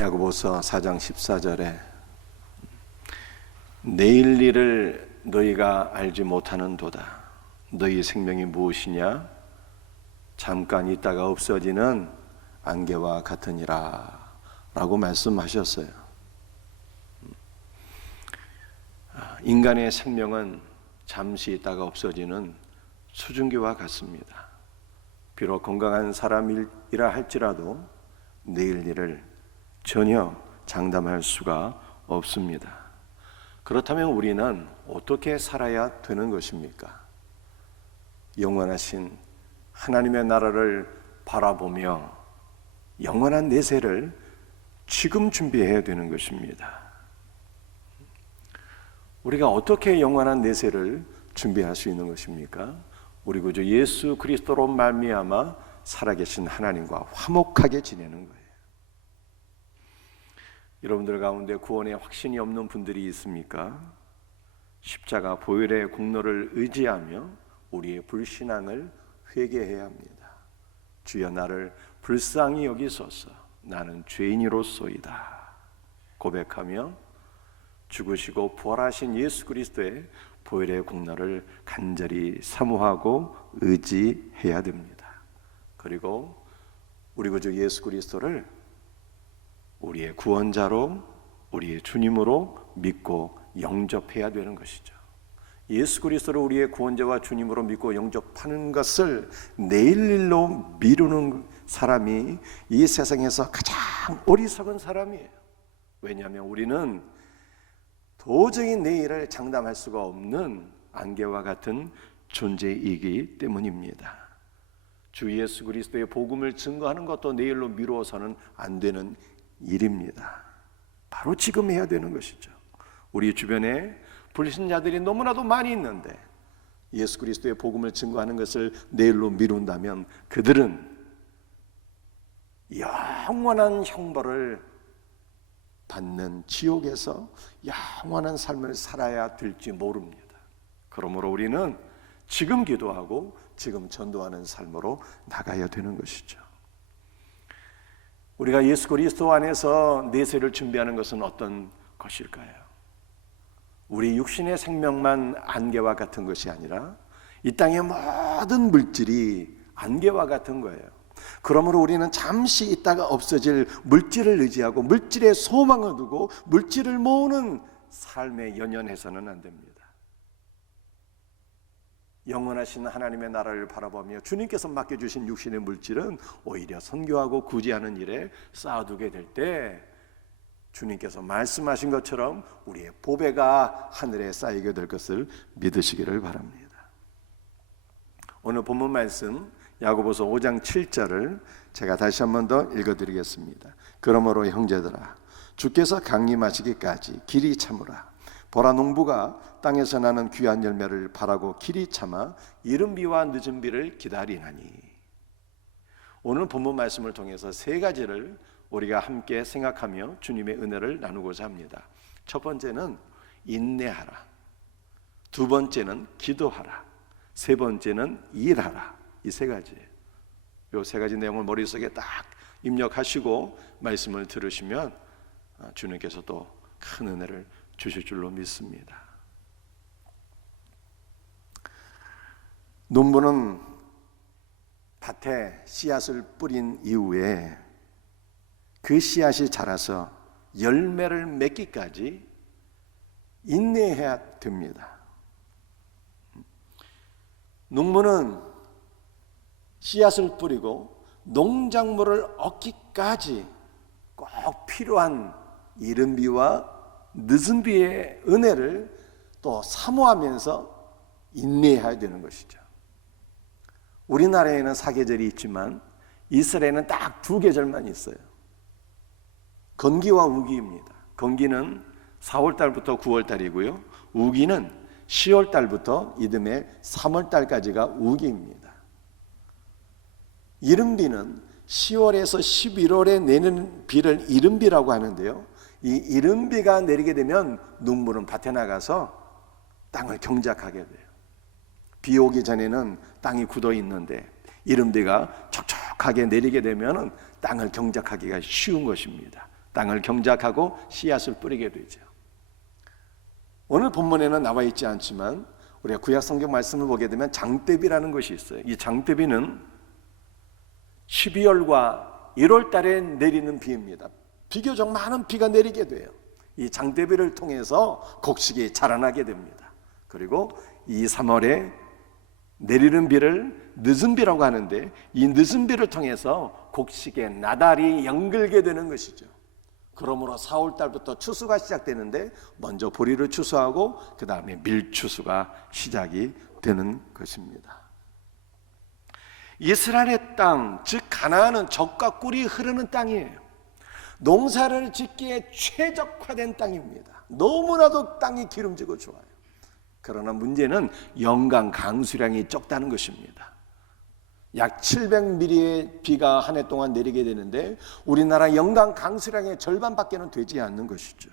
야고보서 4장 14절에 내일 일을 너희가 알지 못하는도다. 너희 생명이 무엇이냐? 잠깐 있다가 없어지는 안개와 같으니라 라고 말씀하셨어요. 인간의 생명은 잠시 있다가 없어지는 수증기와 같습니다. 비록 건강한 사람이라 할지라도 내일 일을 전혀 장담할 수가 없습니다. 그렇다면 우리는 어떻게 살아야 되는 것입니까? 영원하신 하나님의 나라를 바라보며 영원한 내세를 지금 준비해야 되는 것입니다. 우리가 어떻게 영원한 내세를 준비할 수 있는 것입니까? 우리 구주 예수 그리스도로 말미암아 살아계신 하나님과 화목하게 지내는 거예요. 여러분들 가운데 구원에 확신이 없는 분들이 있습니까? 십자가 보혈의 공로를 의지하며 우리의 불신앙을 회개해야 합니다. 주여 나를 불쌍히 여기소서. 나는 죄인이로소이다 고백하며 죽으시고 부활하신 예수 그리스도의 보혈의 공로를 간절히 사모하고 의지해야 됩니다. 그리고 우리 구주 예수 그리스도를 우리의 구원자로, 우리의 주님으로 믿고 영접해야 되는 것이죠. 예수 그리스도를 우리의 구원자와 주님으로 믿고 영접하는 것을 내일 일로 미루는 사람이 이 세상에서 가장 어리석은 사람이에요. 왜냐하면 우리는 도저히 내일을 장담할 수가 없는 안개와 같은 존재이기 때문입니다. 주 예수 그리스도의 복음을 증거하는 것도 내일로 미루어서는 안 되는 일입니다. 바로 지금 해야 되는 것이죠. 우리 주변에 불신자들이 너무나도 많이 있는데 예수 그리스도의 복음을 증거하는 것을 내일로 미룬다면 그들은 영원한 형벌을 받는 지옥에서 영원한 삶을 살아야 될지 모릅니다. 그러므로 우리는 지금 기도하고 지금 전도하는 삶으로 나가야 되는 것이죠. 우리가 예수 그리스도 안에서 내세를 준비하는 것은 어떤 것일까요? 우리 육신의 생명만 안개와 같은 것이 아니라 이 땅의 모든 물질이 안개와 같은 거예요. 그러므로 우리는 잠시 있다가 없어질 물질을 의지하고 물질에 소망을 두고 물질을 모으는 삶에 연연해서는 안 됩니다. 영원하신 하나님의 나라를 바라보며 주님께서 맡겨주신 육신의 물질은 오히려 선교하고 구제하는 일에 쌓아두게 될 때 주님께서 말씀하신 것처럼 우리의 보배가 하늘에 쌓이게 될 것을 믿으시기를 바랍니다. 오늘 본문 말씀 야고보서 5장 7절을 제가 다시 한 번 더 읽어드리겠습니다. 그러므로 형제들아 주께서 강림하시기까지 길이 참으라. 보라 농부가 땅에서 나는 귀한 열매를 바라고 길이 참아 이른 비와 늦은 비를 기다리나니. 오늘 본문 말씀을 통해서 세 가지를 우리가 함께 생각하며 주님의 은혜를 나누고자 합니다. 첫 번째는 인내하라, 두 번째는 기도하라, 세 번째는 일하라. 이 세 가지예요. 이 세 가지 내용을 머릿속에 딱 입력하시고 말씀을 들으시면 주님께서 또 큰 은혜를 주실 줄로 믿습니다. 농부는 밭에 씨앗을 뿌린 이후에 그 씨앗이 자라서 열매를 맺기까지 인내해야 됩니다. 농부는 씨앗을 뿌리고 농작물을 얻기까지 꼭 필요한 이른 비와 늦은 비의 은혜를 또 사모하면서 인내해야 되는 것이죠. 우리나라에는 사계절이 있지만 이스라엘에는 딱 두 계절만 있어요. 건기와 우기입니다. 건기는 4월달부터 9월달이고요. 우기는 10월달부터 이듬해 3월달까지가 우기입니다. 이른비는 10월에서 11월에 내는 비를 이른비라고 하는데요. 이 이른비가 내리게 되면 농부는 밭에 나가서 땅을 경작하게 돼요. 비 오기 전에는 땅이 굳어 있는데 이른비가 촉촉하게 내리게 되면 땅을 경작하기가 쉬운 것입니다. 땅을 경작하고 씨앗을 뿌리게 되죠. 오늘 본문에는 나와 있지 않지만 우리가 구약 성경 말씀을 보게 되면 장대비라는 것이 있어요. 이 장대비는 12월과 1월 달에 내리는 비입니다. 비교적 많은 비가 내리게 돼요. 이 장대비를 통해서 곡식이 자라나게 됩니다. 그리고 이 3월에 내리는 비를 늦은 비라고 하는데, 이 늦은 비를 통해서 곡식의 나달이 연글게 되는 것이죠. 그러므로 4월 달부터 추수가 시작되는데 먼저 보리를 추수하고 그 다음에 밀추수가 시작이 되는 것입니다. 이스라엘의 땅, 즉 가나안은 젖과 꿀이 흐르는 땅이에요. 농사를 짓기에 최적화된 땅입니다. 너무나도 땅이 기름지고 좋아요. 그러나 문제는 연간 강수량이 적다는 것입니다. 약 700mm의 비가 한 해 동안 내리게 되는데 우리나라 연간 강수량의 절반밖에는 되지 않는 것이죠.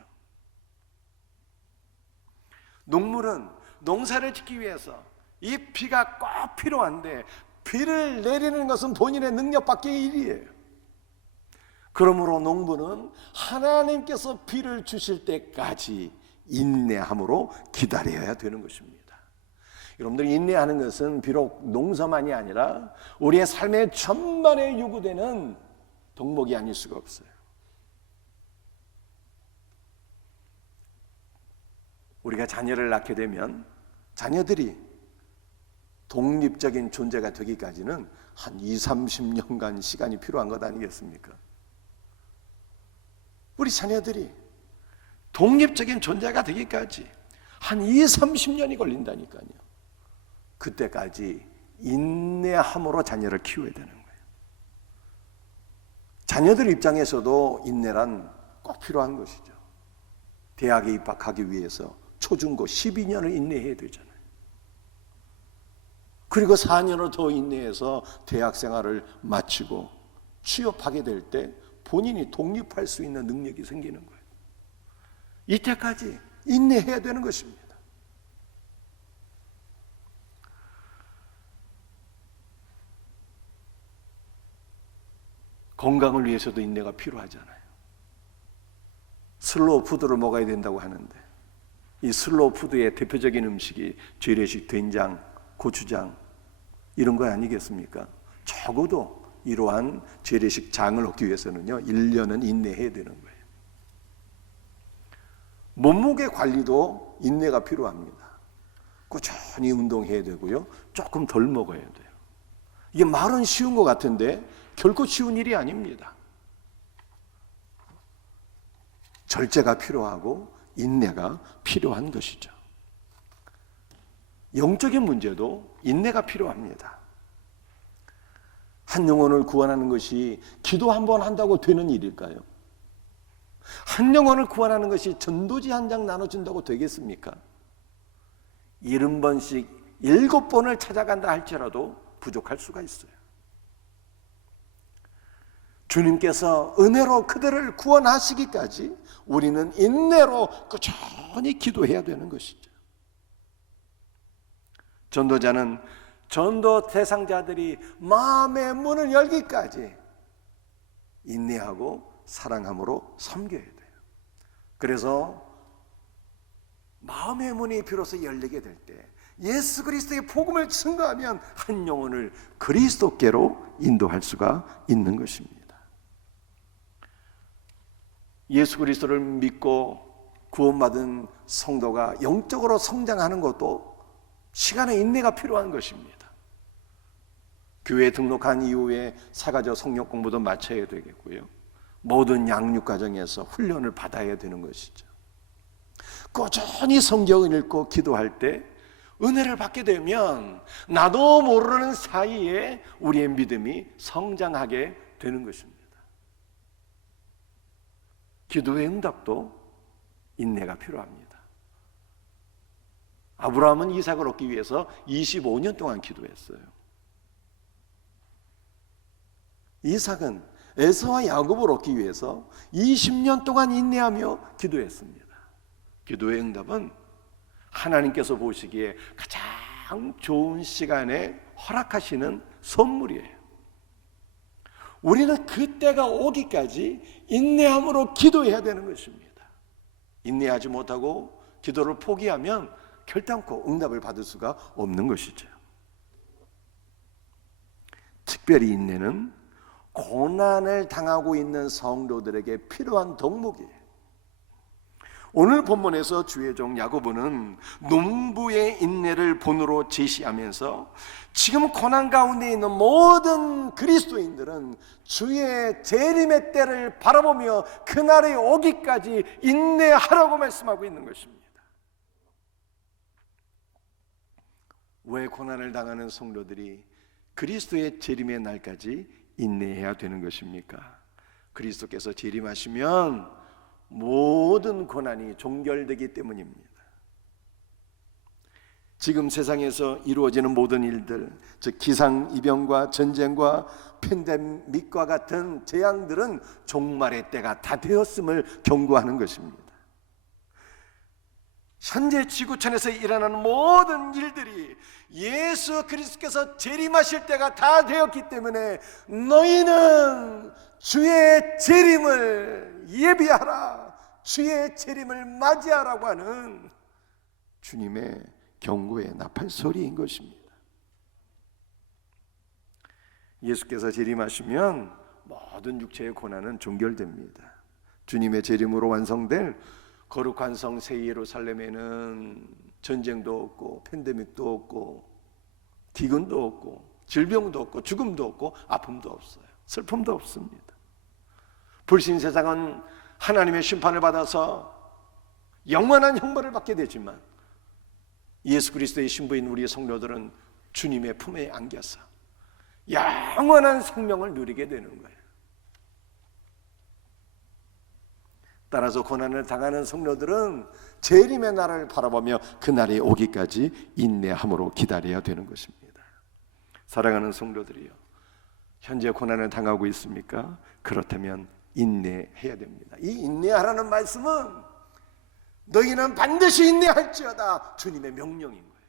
농물은 농사를 짓기 위해서 이 비가 꼭 필요한데 비를 내리는 것은 본인의 능력밖의 일이에요. 그러므로 농부는 하나님께서 비를 주실 때까지 인내함으로 기다려야 되는 것입니다. 여러분들이 인내하는 것은 비록 농사만이 아니라 우리의 삶의 전반에 요구되는 덕목이 아닐 수가 없어요. 우리가 자녀를 낳게 되면 자녀들이 독립적인 존재가 되기까지는 한 20-30년간 시간이 필요한 것 아니겠습니까? 우리 자녀들이 독립적인 존재가 되기까지 한 20-30년이 걸린다니까요. 그때까지 인내함으로 자녀를 키워야 되는 거예요. 자녀들 입장에서도 인내란 꼭 필요한 것이죠. 대학에 입학하기 위해서 초중고 12년을 인내해야 되잖아요. 그리고 4년을 더 인내해서 대학 생활을 마치고 취업하게 될 때 본인이 독립할 수 있는 능력이 생기는 거예요. 이때까지 인내해야 되는 것입니다. 건강을 위해서도 인내가 필요하잖아요. 슬로우 푸드를 먹어야 된다고 하는데 이 슬로우 푸드의 대표적인 음식이 재래식 된장, 고추장 이런 거 아니겠습니까? 적어도 이러한 재래식 장을 얻기 위해서는요 1년은 인내해야 되는 거예요. 몸무게 관리도 인내가 필요합니다. 꾸준히 운동해야 되고요, 조금 덜 먹어야 돼요. 이게 말은 쉬운 것 같은데 결코 쉬운 일이 아닙니다. 절제가 필요하고 인내가 필요한 것이죠. 영적인 문제도 인내가 필요합니다. 한 영혼을 구원하는 것이 기도 한 번 한다고 되는 일일까요? 한 영혼을 구원하는 것이 전도지 한 장 나눠준다고 되겠습니까? 70번씩 7번을 찾아간다 할지라도 부족할 수가 있어요. 주님께서 은혜로 그들을 구원하시기까지 우리는 인내로 꾸준히 기도해야 되는 것이죠. 전도자는 전도 대상자들이 마음의 문을 열기까지 인내하고 사랑함으로 섬겨야 돼요. 그래서 마음의 문이 비로소 열리게 될 때 예수 그리스도의 복음을 증거하면 한 영혼을 그리스도께로 인도할 수가 있는 것입니다. 예수 그리스도를 믿고 구원받은 성도가 영적으로 성장하는 것도 시간의 인내가 필요한 것입니다. 교회에 등록한 이후에 사가적 성역 공부도 마쳐야 되겠고요, 모든 양육 과정에서 훈련을 받아야 되는 것이죠. 꾸준히 성경을 읽고 기도할 때 은혜를 받게 되면 나도 모르는 사이에 우리의 믿음이 성장하게 되는 것입니다. 기도의 응답도 인내가 필요합니다. 아브라함은 이삭을 얻기 위해서 25년 동안 기도했어요. 이삭은 에서와 야곱을 얻기 위해서 20년 동안 인내하며 기도했습니다. 기도의 응답은 하나님께서 보시기에 가장 좋은 시간에 허락하시는 선물이에요. 우리는 그때가 오기까지 인내함으로 기도해야 되는 것입니다. 인내하지 못하고 기도를 포기하면 결단코 응답을 받을 수가 없는 것이죠. 특별히 인내는 고난을 당하고 있는 성도들에게 필요한 덕목이에요. 오늘 본문에서 주의 종 야고보는 농부의 인내를 본으로 제시하면서 지금 고난 가운데 있는 모든 그리스도인들은 주의 재림의 때를 바라보며 그날이 오기까지 인내하라고 말씀하고 있는 것입니다. 왜 고난을 당하는 성도들이 그리스도의 재림의 날까지 인내해야 되는 것입니까? 그리스도께서 재림하시면 모든 고난이 종결되기 때문입니다. 지금 세상에서 이루어지는 모든 일들, 즉 기상이변과 전쟁과 팬데믹과 같은 재앙들은 종말의 때가 다 되었음을 경고하는 것입니다. 현재 지구촌에서 일어나는 모든 일들이 예수 그리스도께서 재림하실 때가 다 되었기 때문에 너희는 주의 재림을 예비하라, 주의 재림을 맞이하라고 하는 주님의 경고의 나팔소리인 것입니다. 예수께서 재림하시면 모든 육체의 고난은 종결됩니다. 주님의 재림으로 완성될 거룩한 성 새 예루살렘에는 전쟁도 없고 팬데믹도 없고 기근도 없고 질병도 없고 죽음도 없고 아픔도 없어요. 슬픔도 없습니다. 불신 세상은 하나님의 심판을 받아서 영원한 형벌을 받게 되지만 예수 그리스도의 신부인 우리 성도들은 주님의 품에 안겨서 영원한 생명을 누리게 되는 거예요. 따라서 고난을 당하는 성도들은 재림의 날을 바라보며 그 날이 오기까지 인내함으로 기다려야 되는 것입니다. 사랑하는 성도들이요, 현재 고난을 당하고 있습니까? 그렇다면 인내해야 됩니다. 이 인내하라는 말씀은 너희는 반드시 인내할지어다 주님의 명령인 거예요.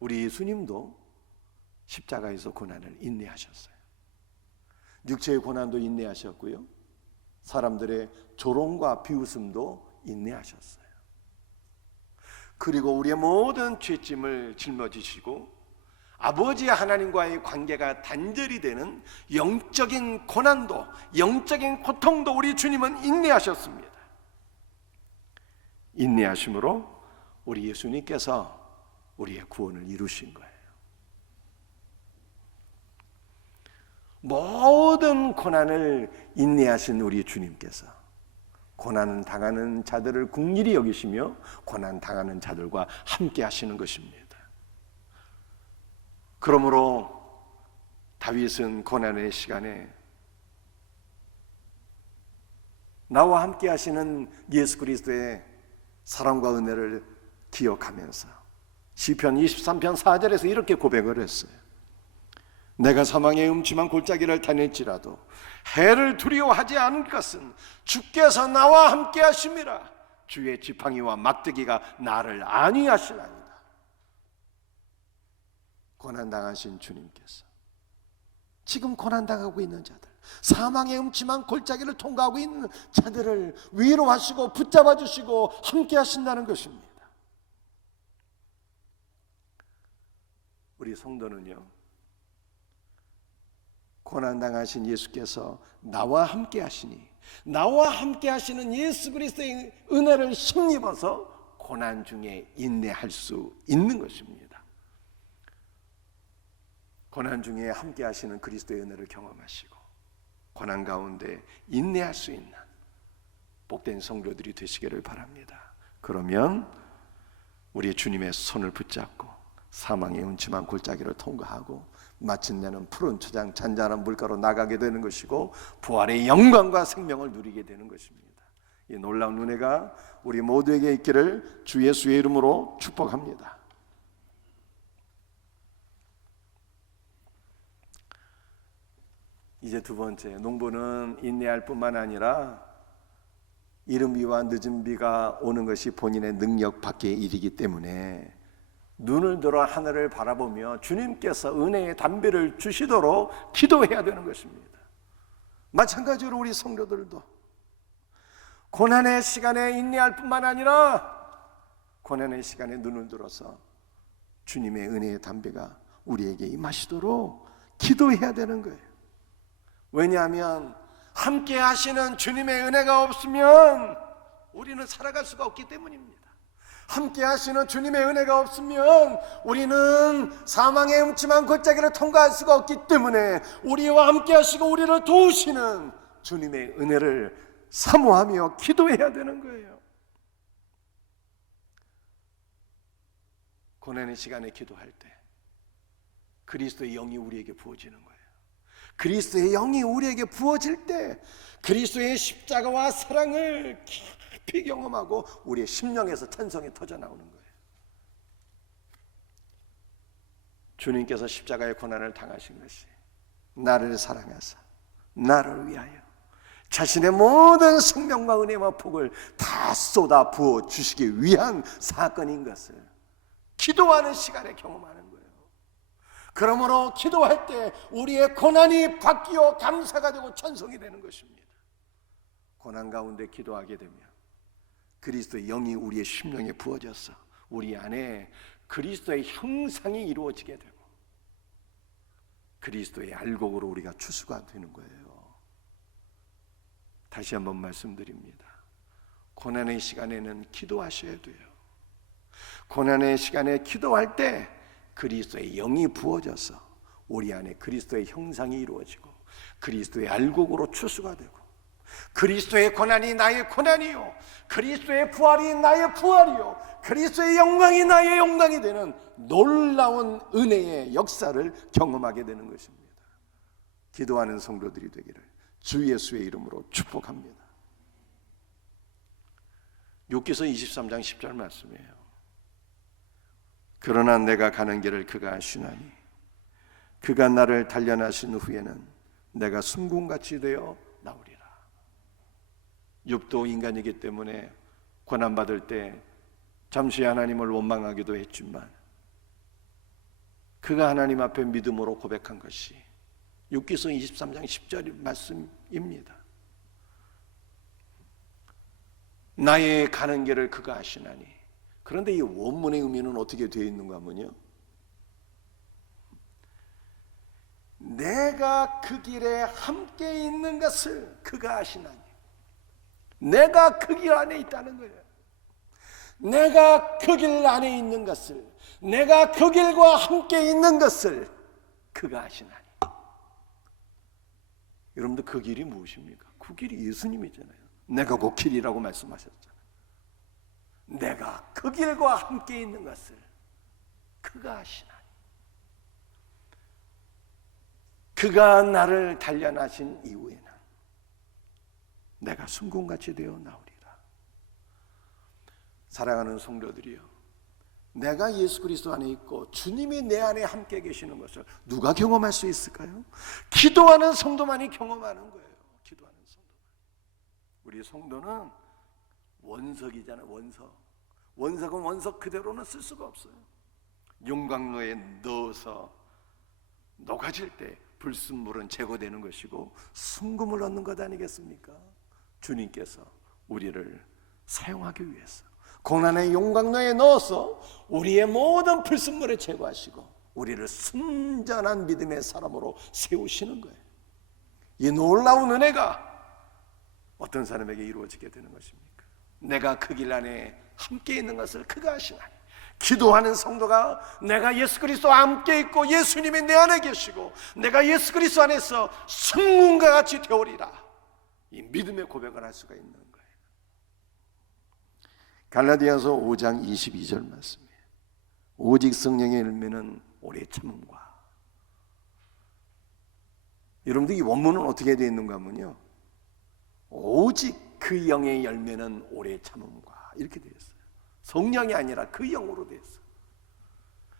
우리 예수님도 십자가에서 고난을 인내하셨어요. 육체의 고난도 인내하셨고요, 사람들의 조롱과 비웃음도 인내하셨어요. 그리고 우리의 모든 죄짐을 짊어지시고 아버지 하나님과의 관계가 단절이 되는 영적인 고난도, 영적인 고통도 우리 주님은 인내하셨습니다. 인내하심으로 우리 예수님께서 우리의 구원을 이루신 거예요. 모든 고난을 인내하신 우리 주님께서 고난 당하는 자들을 긍휼히 여기시며 고난 당하는 자들과 함께 하시는 것입니다. 그러므로 다윗은 고난의 시간에 나와 함께 하시는 예수 그리스도의 사랑과 은혜를 기억하면서 시편 23편 4절에서 이렇게 고백을 했어요. 내가 사망의 음침한 골짜기를 다닐지라도 해를 두려워하지 않을 것은 주께서 나와 함께 하심이라. 주의 지팡이와 막대기가 나를 안위하시나이다. 고난당하신 주님께서 지금 고난당하고 있는 자들, 사망의 음침한 골짜기를 통과하고 있는 자들을 위로하시고 붙잡아 주시고 함께 하신다는 것입니다. 우리 성도는요, 고난당하신 예수께서 나와 함께 하시니, 나와 함께 하시는 예수 그리스도의 은혜를 힘입어서 고난 중에 인내할 수 있는 것입니다. 고난 중에 함께 하시는 그리스도의 은혜를 경험하시고 고난 가운데 인내할 수 있는 복된 성도들이 되시기를 바랍니다. 그러면 우리 주님의 손을 붙잡고 사망의 음침한 골짜기를 통과하고 마침내는 푸른 초장 잔잔한 물가로 나가게 되는 것이고 부활의 영광과 생명을 누리게 되는 것입니다. 이 놀라운 은혜가 우리 모두에게 있기를 주 예수의 이름으로 축복합니다. 이제 두 번째, 농부는 인내할 뿐만 아니라 이른 비와 늦은 비가 오는 것이 본인의 능력 밖의 일이기 때문에 눈을 들어 하늘을 바라보며 주님께서 은혜의 담비를 주시도록 기도해야 되는 것입니다. 마찬가지로 우리 성도들도 고난의 시간에 인내할 뿐만 아니라 고난의 시간에 눈을 들어서 주님의 은혜의 담비가 우리에게 임하시도록 기도해야 되는 거예요. 왜냐하면 함께 하시는 주님의 은혜가 없으면 우리는 살아갈 수가 없기 때문입니다. 함께 하시는 주님의 은혜가 없으면 우리는 사망의 음침한 골짜기를 통과할 수가 없기 때문에 우리와 함께 하시고 우리를 도우시는 주님의 은혜를 사모하며 기도해야 되는 거예요. 고난의 시간에 기도할 때 그리스도의 영이 우리에게 부어지는 거예요. 그리스도의 영이 우리에게 부어질 때 그리스도의 십자가와 사랑을 깊이 경험하고 우리의 심령에서 찬송이 터져나오는 거예요. 주님께서 십자가의 고난을 당하신 것이 나를 사랑하사 나를 위하여 자신의 모든 생명과 은혜와 복을 다 쏟아 부어 주시기 위한 사건인 것을 기도하는 시간에 경험하는 거예요. 그러므로 기도할 때 우리의 고난이 바뀌어 감사가 되고 찬송이 되는 것입니다. 고난 가운데 기도하게 되면 그리스도의 영이 우리의 심령에 부어져서 우리 안에 그리스도의 형상이 이루어지게 되고 그리스도의 알곡으로 우리가 추수가 되는 거예요. 다시 한번 말씀드립니다. 고난의 시간에는 기도하셔야 돼요. 고난의 시간에 기도할 때 그리스도의 영이 부어져서 우리 안에 그리스도의 형상이 이루어지고 그리스도의 알곡으로 추수가 되고 그리스도의 고난이 나의 고난이요 그리스도의 부활이 나의 부활이요 그리스도의 영광이 나의 영광이 되는 놀라운 은혜의 역사를 경험하게 되는 것입니다. 기도하는 성도들이 되기를 주 예수의 이름으로 축복합니다. 욥기서 23장 10절 말씀이에요. 그러나 내가 가는 길을 그가 아시나니 그가 나를 단련하신 후에는 내가 순금같이 되어 나오리라. 욥도 인간이기 때문에 고난받을 때 잠시 하나님을 원망하기도 했지만 그가 하나님 앞에 믿음으로 고백한 것이 욥기서 23장 10절 말씀입니다. 나의 가는 길을 그가 아시나니. 그런데 이 원문의 의미는 어떻게 되어 있는가 하면요, 내가 그 길에 함께 있는 것을 그가 아시나니. 내가 그 길 안에 있다는 거예요. 내가 그 길 안에 있는 것을, 내가 그 길과 함께 있는 것을 그가 아시나니. 여러분들 그 길이 무엇입니까? 그 길이 예수님이잖아요. 내가 그 길이라고 말씀하셨잖아요. 내가 그 길과 함께 있는 것을 그가 아시나니. 그가 나를 단련하신 이후에는 내가 순금같이 되어 나오리라. 사랑하는 성도들이여, 내가 예수 그리스도 안에 있고 주님이 내 안에 함께 계시는 것을 누가 경험할 수 있을까요? 기도하는 성도만이 경험하는 거예요. 기도하는 성도만. 우리 성도는 원석이잖아요. 원석은 원석 그대로는 쓸 수가 없어요. 용광로에 넣어서 녹아질 때 불순물은 제거되는 것이고 순금을 얻는 것 아니겠습니까? 주님께서 우리를 사용하기 위해서 고난의 용광로에 넣어서 우리의 모든 불순물을 제거하시고 우리를 순전한 믿음의 사람으로 세우시는 거예요. 이 놀라운 은혜가 어떤 사람에게 이루어지게 되는 것입니까? 내가 그 길 안에 함께 있는 것을 그가 아시나니. 기도하는 성도가 내가 예수 그리스도와 함께 있고 예수님이 내 안에 계시고 내가 예수 그리스도 안에서 순금과 같이 되오리라, 이 믿음의 고백을 할 수가 있는 거예요. 갈라디아서 5장 22절 말씀이에요. 오직 성령의 열매는 오래 참음과. 여러분들 이 원문은 어떻게 되어 있는가 하면요, 오직 그 영의 열매는 오래 참음과 이렇게 되어 있어요. 성령이 아니라 그 영으로 되어 있어요.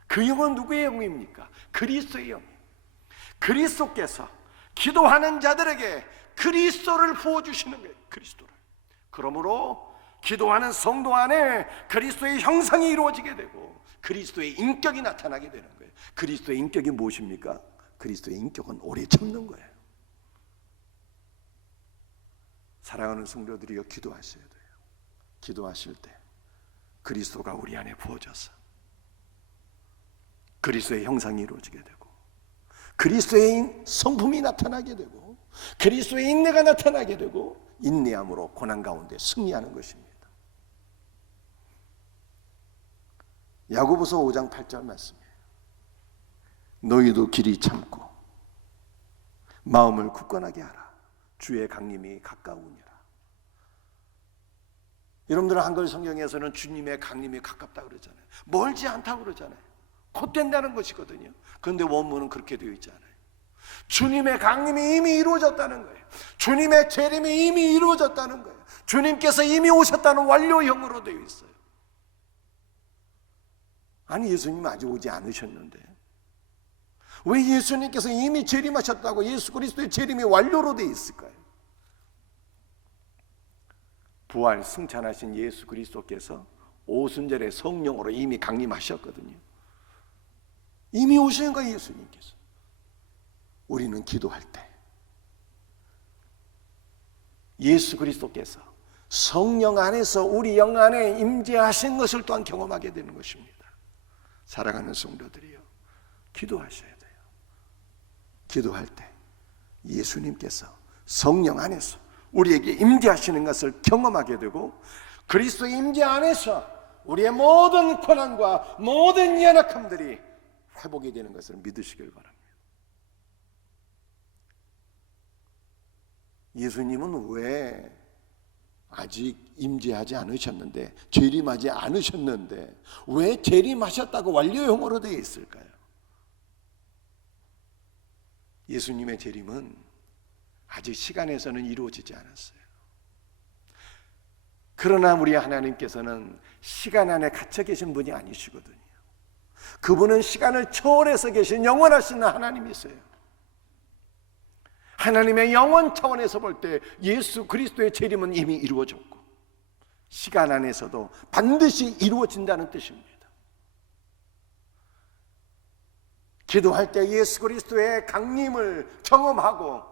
그 영은 누구의 영입니까? 그리스도의 영이에요. 그리스도께서 기도하는 자들에게 그리스도를 부어주시는 거예요. 그리스도를. 그러므로 기도하는 성도 안에 그리스도의 형상이 이루어지게 되고 그리스도의 인격이 나타나게 되는 거예요. 그리스도의 인격이 무엇입니까? 그리스도의 인격은 오래 참는 거예요. 사랑하는 성도들이여, 기도하셔야 돼요. 기도하실 때 그리스도가 우리 안에 부어져서 그리스도의 형상이 이루어지게 되고, 그리스도의 성품이 나타나게 되고, 그리스도의 인내가 나타나게 되고, 인내함으로 고난 가운데 승리하는 것입니다. 야고보서 5장 8절 말씀이에요. 너희도 길이 참고 마음을 굳건하게 하라. 주의 강림이 가까우니라. 여러분들 한글 성경에서는 주님의 강림이 가깝다 그러잖아요. 멀지 않다고 그러잖아요. 곧 된다는 것이거든요. 그런데 원문은 그렇게 되어 있지 않아요. 주님의 강림이 이미 이루어졌다는 거예요. 주님의 재림이 이미 이루어졌다는 거예요. 주님께서 이미 오셨다는 완료형으로 되어 있어요. 아니, 예수님 아직 오지 않으셨는데 왜 예수님께서 이미 재림하셨다고 예수 그리스도의 재림이 완료로 되어 있을까요? 부활 승천하신 예수 그리스도께서 오순절에 성령으로 이미 강림하셨거든요. 이미 오신 거예요, 예수님께서. 우리는 기도할 때 예수 그리스도께서 성령 안에서 우리 영 안에 임재하신 것을 또한 경험하게 되는 것입니다. 사랑하는 성도들이요, 기도하셔야 돼요. 기도할 때 예수님께서 성령 안에서 우리에게 임재하시는 것을 경험하게 되고, 그리스도의 임재 안에서 우리의 모든 고난과 모든 연약함들이 회복이 되는 것을 믿으시길 바랍니다. 예수님은 왜 아직 임재하지 않으셨는데, 재림하지 않으셨는데 왜 재림하셨다고 완료형으로 되어 있을까요? 예수님의 재림은 아직 시간에서는 이루어지지 않았어요. 그러나 우리 하나님께서는 시간 안에 갇혀 계신 분이 아니시거든요. 그분은 시간을 초월해서 계신 영원하신 하나님이세요. 하나님의 영원 차원에서 볼 때 예수 그리스도의 재림은 이미 이루어졌고, 시간 안에서도 반드시 이루어진다는 뜻입니다. 기도할 때 예수 그리스도의 강림을 경험하고,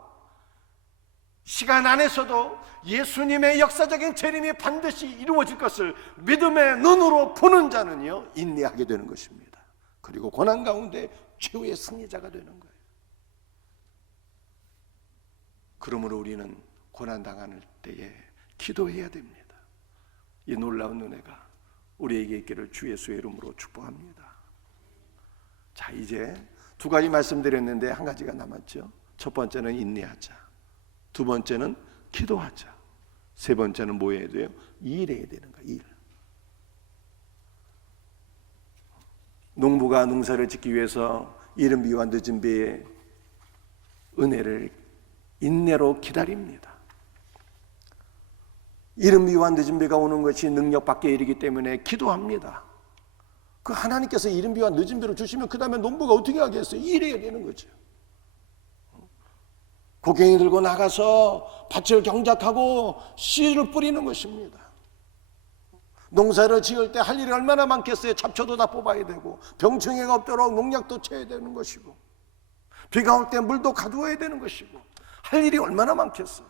시간 안에서도 예수님의 역사적인 재림이 반드시 이루어질 것을 믿음의 눈으로 보는 자는요, 인내하게 되는 것입니다. 그리고 고난 가운데 최후의 승리자가 되는 거예요. 그러므로 우리는 고난당할 때에 기도해야 됩니다. 이 놀라운 은혜가 우리에게 있기를 주 예수의 이름으로 축복합니다. 자, 이제 두 가지 말씀드렸는데 한 가지가 남았죠. 첫 번째는 인내하자, 두 번째는 기도하자, 세 번째는 뭐 해야 돼요? 일해야 되는 거예요. 일. 농부가 농사를 짓기 위해서 이른 비와 늦은 비의 은혜를 인내로 기다립니다. 이른 비와 늦은 비가 오는 것이 능력 밖에 일이기 때문에 기도합니다. 그 하나님께서 이른 비와 늦은 비를 주시면 그 다음에 농부가 어떻게 하겠어요? 일해야 되는 거죠. 곡괭이 들고 나가서 밭을 경작하고 씨를 뿌리는 것입니다. 농사를 지을 때 할 일이 얼마나 많겠어요? 잡초도 다 뽑아야 되고, 병충해가 없도록 농약도 쳐야 되는 것이고, 비가 올 때 물도 가두어야 되는 것이고, 할 일이 얼마나 많겠어요?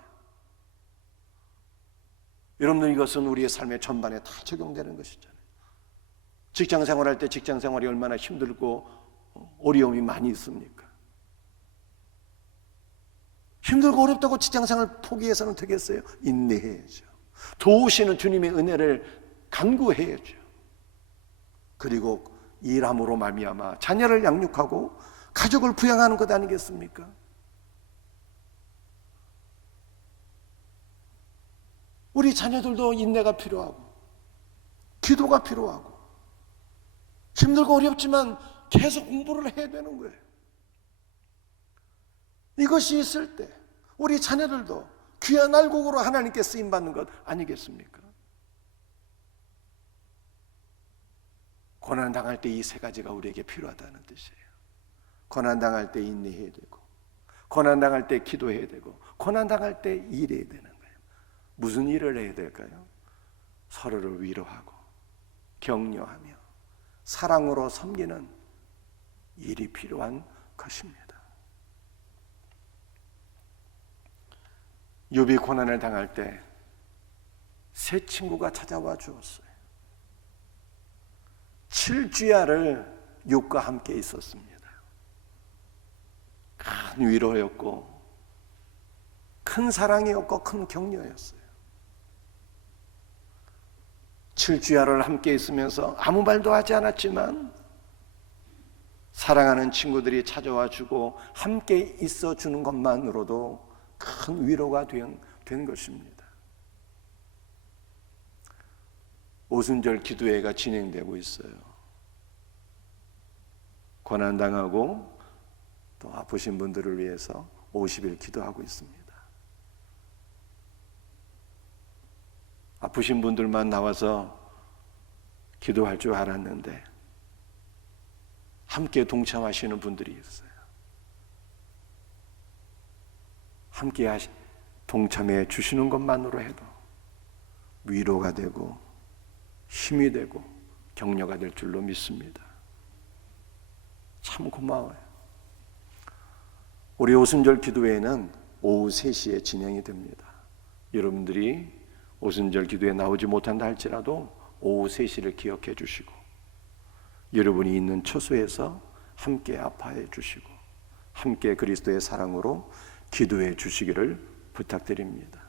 여러분들, 이것은 우리의 삶의 전반에 다 적용되는 것이잖아요. 직장 생활할 때 직장 생활이 얼마나 힘들고 어려움이 많이 있습니까? 힘들고 어렵다고 직장 생활 포기해서는 되겠어요? 인내해야죠. 도우시는 주님의 은혜를 간구해야죠. 그리고 일함으로 말미암아 자녀를 양육하고 가족을 부양하는 것 아니겠습니까? 우리 자녀들도 인내가 필요하고 기도가 필요하고, 힘들고 어렵지만 계속 공부를 해야 되는 거예요. 이것이 있을 때 우리 자녀들도 귀한 알곡으로 하나님께 쓰임받는 것 아니겠습니까? 고난당할 때 이 세 가지가 우리에게 필요하다는 뜻이에요. 고난당할 때 인내해야 되고, 고난당할 때 기도해야 되고, 고난당할 때 일해야 되는 거예요. 무슨 일을 해야 될까요? 서로를 위로하고 격려하며 사랑으로 섬기는 일이 필요한 것입니다. 욥이 고난을 당할 때 세 친구가 찾아와 주었어요. 7주야를 욥과 함께 있었습니다. 큰 위로였고 큰 사랑이었고 큰 격려였어요. 7주야를 함께 있으면서 아무 말도 하지 않았지만 사랑하는 친구들이 찾아와 주고 함께 있어 주는 것만으로도 큰 위로가 된 것입니다. 오순절 기도회가 진행되고 있어요. 고난당하고 또 아프신 분들을 위해서 50일 기도하고 있습니다. 아프신 분들만 나와서 기도할 줄 알았는데 함께 동참하시는 분들이 있어요. 함께 동참해 주시는 것만으로 해도 위로가 되고 힘이 되고 격려가 될 줄로 믿습니다. 참 고마워요. 우리 오순절 기도회는 오후 3시에 진행이 됩니다. 여러분들이 오순절 기도에 나오지 못한다 할지라도 오후 3시를 기억해 주시고 여러분이 있는 처소에서 함께 아파해 주시고 함께 그리스도의 사랑으로 기도해 주시기를 부탁드립니다.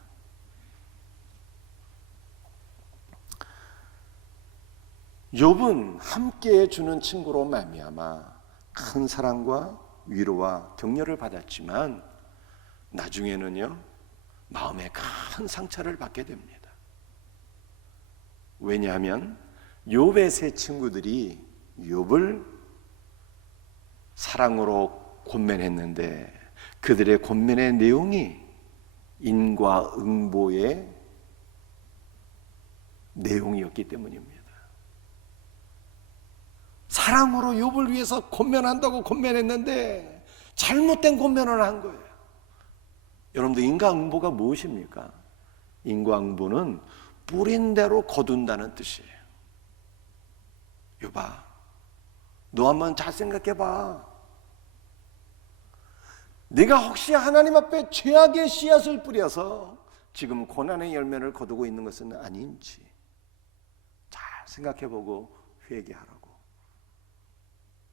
욥은 함께해 주는 친구로 말미암아 큰 사랑과 위로와 격려를 받았지만 나중에는요 마음에 큰 상처를 받게 됩니다. 왜냐하면 욥의 세 친구들이 욥을 사랑으로 권면했는데 그들의 권면의 내용이 인과응보의 내용이었기 때문입니다. 사랑으로 욥을 위해서 권면한다고 권면했는데 잘못된 권면을 한 거예요. 여러분들 인과응보가 무엇입니까? 인과응보는 뿌린 대로 거둔다는 뜻이에요. 욥아, 너 한번 잘 생각해봐. 네가 혹시 하나님 앞에 죄악의 씨앗을 뿌려서 지금 고난의 열매를 거두고 있는 것은 아닌지 잘 생각해보고 회개하라고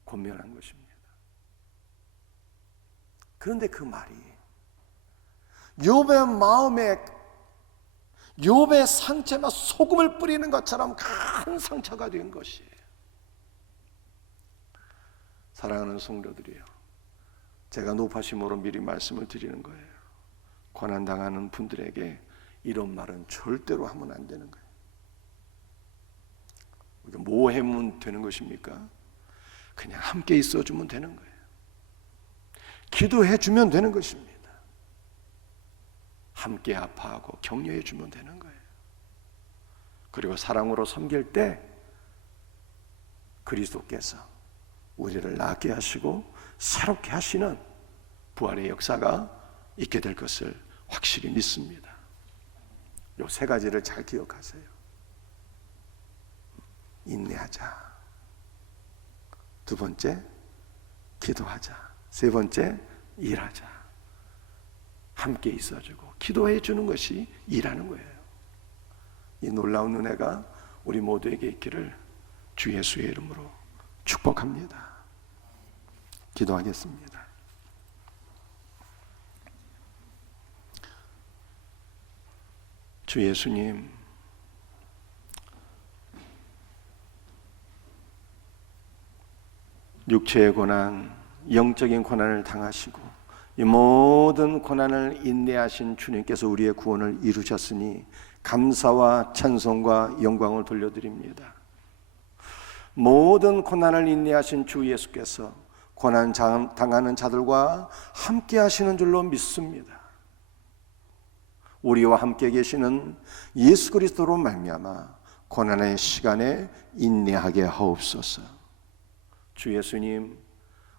권면한 것입니다. 그런데 그 말이 욥의 마음에 욥의 상처가 소금을 뿌리는 것처럼 큰 상처가 된 것이에요. 사랑하는 성도들이요, 제가 높아심으로 미리 말씀을 드리는 거예요. 고난당하는 분들에게 이런 말은 절대로 하면 안 되는 거예요. 뭐 하면 되는 것입니까? 그냥 함께 있어주면 되는 거예요. 기도해주면 되는 것입니다. 함께 아파하고 격려해주면 되는 거예요. 그리고 사랑으로 섬길 때 그리스도께서 우리를 낫게 하시고 새롭게 하시는 부활의 역사가 있게 될 것을 확실히 믿습니다. 이 세 가지를 잘 기억하세요. 인내하자. 두 번째, 기도하자. 세 번째, 일하자. 함께 있어주고 기도해 주는 것이 일하는 거예요. 이 놀라운 은혜가 우리 모두에게 있기를 주 예수의 이름으로 축복합니다. 기도하겠습니다. 주 예수님, 육체의 고난, 영적인 고난을 당하시고 이 모든 고난을 인내하신 주님께서 우리의 구원을 이루셨으니 감사와 찬송과 영광을 돌려드립니다. 모든 고난을 인내하신 주 예수께서 고난 당하는 자들과 함께 하시는 줄로 믿습니다. 우리와 함께 계시는 예수 그리스도로 말미암아 고난의 시간에 인내하게 하옵소서. 주 예수님,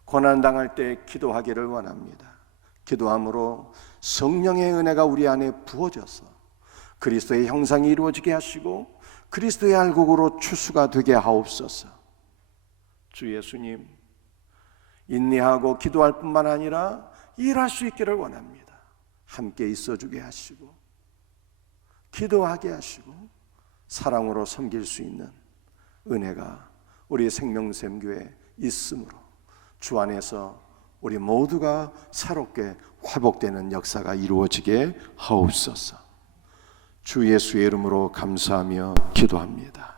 고난 당할 때 기도하기를 원합니다. 기도함으로 성령의 은혜가 우리 안에 부어져서 그리스도의 형상이 이루어지게 하시고 그리스도의 알곡으로 추수가 되게 하옵소서. 주 예수님, 인내하고 기도할 뿐만 아니라 일할 수 있기를 원합니다. 함께 있어주게 하시고 기도하게 하시고 사랑으로 섬길 수 있는 은혜가 우리 생명샘교회에 있으므로 주 안에서 우리 모두가 새롭게 회복되는 역사가 이루어지게 하옵소서. 주 예수의 이름으로 감사하며 기도합니다.